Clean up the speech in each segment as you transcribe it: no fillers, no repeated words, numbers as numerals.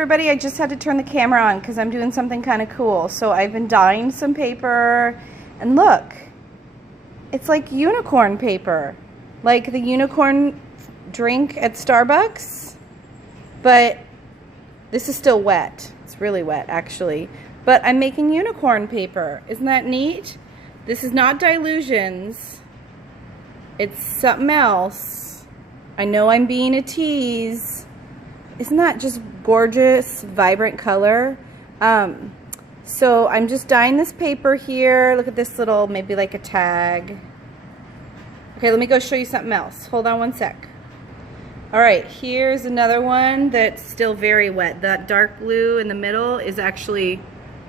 everybody, I just had to turn the camera on because I'm doing something kind of cool. So I've been dyeing some paper, and look, it's like unicorn paper, like the unicorn drink at Starbucks, but this is still wet. It's really wet actually, but I'm making unicorn paper. Isn't that neat? This is not Dilutions, it's something else. I know I'm being a tease. Isn't that just gorgeous, vibrant color? So I'm just dyeing this paper here. Look at this little, maybe like a tag. Okay, let me go show you something else. Hold on one sec. All right, here's another one that's still very wet. That dark blue in the middle is actually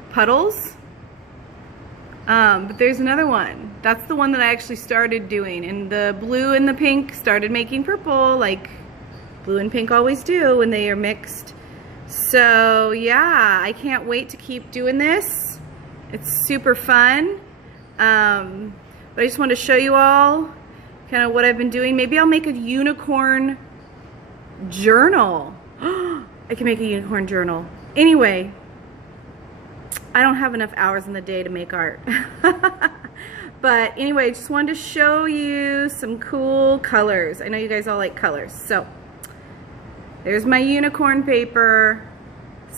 puddles. But there's another one. That's the one that I actually started doing. And the blue and the pink started making purple, like blue and pink always do when they are mixed. So yeah, I can't wait to keep doing this. It's super fun. But I just wanted to show you all kind of what I've been doing. Maybe I'll make a unicorn journal. I can make a unicorn journal. Anyway, I don't have enough hours in the day to make art. But anyway, just wanted to show you some cool colors. I know you guys all like colors. So there's my unicorn paper.